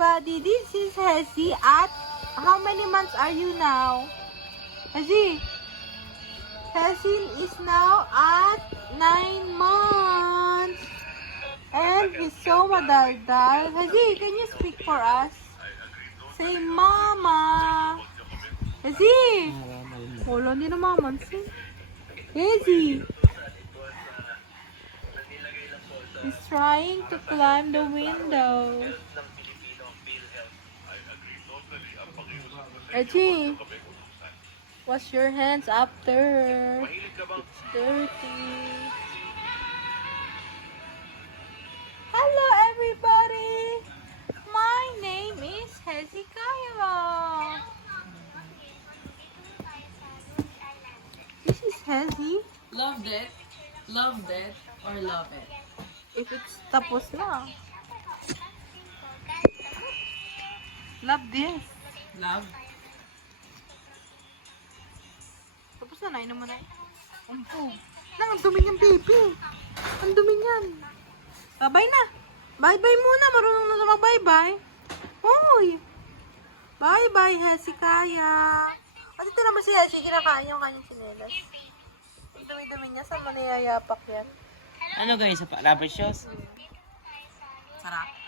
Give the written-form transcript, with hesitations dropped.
everybody, this is Hezi at how many months are you now? Hezi is now at 9 months and he's so madaldal. Hezi, can you speak for us? Say mama. Hezi! Wala, hindi na mamansin. Hezi! He's trying to climb the window. Reggie, wash your hands after. It's dirty. Hello everybody! My name is Hezekiah. This is Hezi. Loved it, or love it? If it's tapos na. Love this. Love? Tapos na, nainom mo na. Umpo. Nang, ang dumi niyang baby. Ang dumi niyan. Bye na. Bye-bye muna. Marunong na sa mag-bye-bye. Hoy. Bye-bye, Hezekiah. O, dito naman si Hezi. Kinakain yung kanyang sinelas. Ang dumi-dumi niya. Saan mo niyayapak yan? Ano guys, rubber shoes? Sarap.